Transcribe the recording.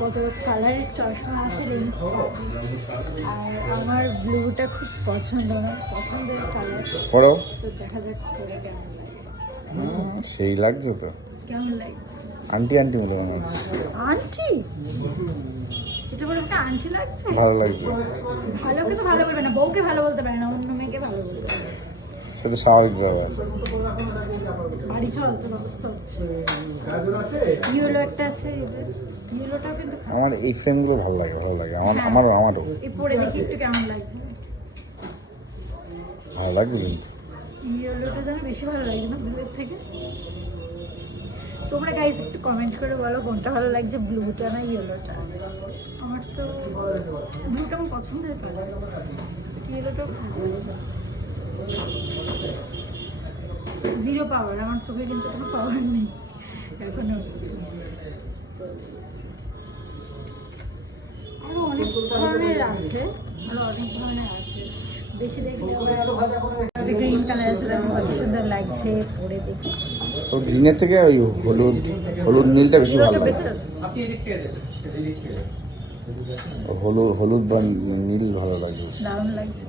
কত কালারের চশমা আছে লেন্স, আর আমার ব্লুটা খুব পছন্দ, না পছন্দের কালার। পড়ো, তো দেখা যাক পরে কেমন লাগে। সেই লাগছে তো। কেমন লাগছে? আন্টি আন্টি মতো মনে হচ্ছে। আন্টি? এটা বলে একটা আন্টি লাগছে? ভালো লাগছে। ভালোকে তো ভালো বলবে না, বউকে ভালো বলতে পারে না, অন্য মেয়েকে ভালো বলতে পারে। সেটা স্বাভাবিক ব্যাপার। বাড়ি চল, তোর অবস্থা হচ্ছে। ইয়েলো একটা আছে, এই যে ইয়েলোটাও কিন্তু আমার এই ফ্রেমগুলো ভালো লাগে, ভালো লাগে আমার। হ্যাঁ। আমারও এই পরে দেখি একটু কেমন লাগছে। ভালো লাগছে কিন্তু। ইয়েলোটা যেন বেশি ভালো লাগছে না ব্লুয়ের থেকে? তোমরা গাইজ একটু কমেন্ট করে বলো কোনটা ভালো লাগছে, ব্লুটা না ইয়েলোটা। আমার তো ব্লুটা আমার পছন্দের কালার, ইয়েলোটাও ভালো লাগছে। জিরো পাওয়ার, আমার চোখে কিন্তু কোনো পাওয়ার নেই এখনো। আরো অনেক ধরনের আছে, বেশি দেখলে গ্রিন কালার আছে, কত সুন্দর লাগছে পরে দেখি। তো গ্রিনের থেকে ওই হলুদ নীলটা বেশি ভালো লাগে। হলুদ বা নীল ভালো লাগে। দারুণ লাগছে।